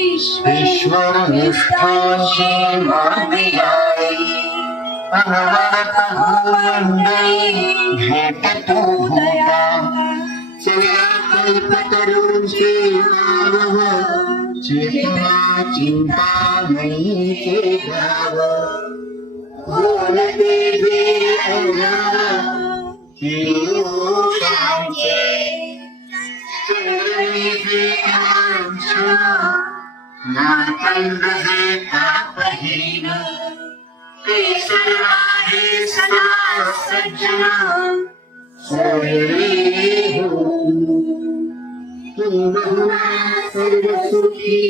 ईश्वर निष्ठांची मागणी अनवरत भूमंडळी भेट तू दया सगळ्या कल्पतरूंची नाव चेतना चिंतामणीचे गाव बोलते जे पियुषांचे चरणी जे आमच्या नातंग जे तापहीन ते सर्व आहे सदा सज्जन सोयरे हो तू बहुना सर्व सुखी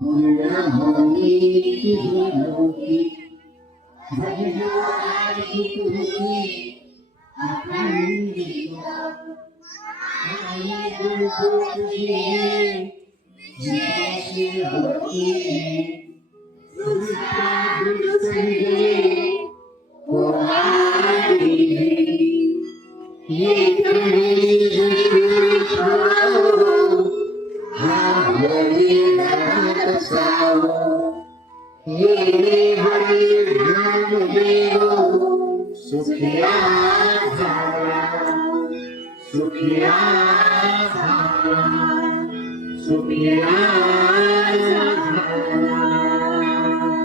पूर्ण होई लोकी भजो आणि तुझी अखंडिता आई गुरु तुझी जय श्री होती गुरु संगे ओ आरी ये तेरी जिंदगी छोड़ो हरि नाम साओ ये हरि नाम देवो सुखिया भावा सुखिया भावा सुखिया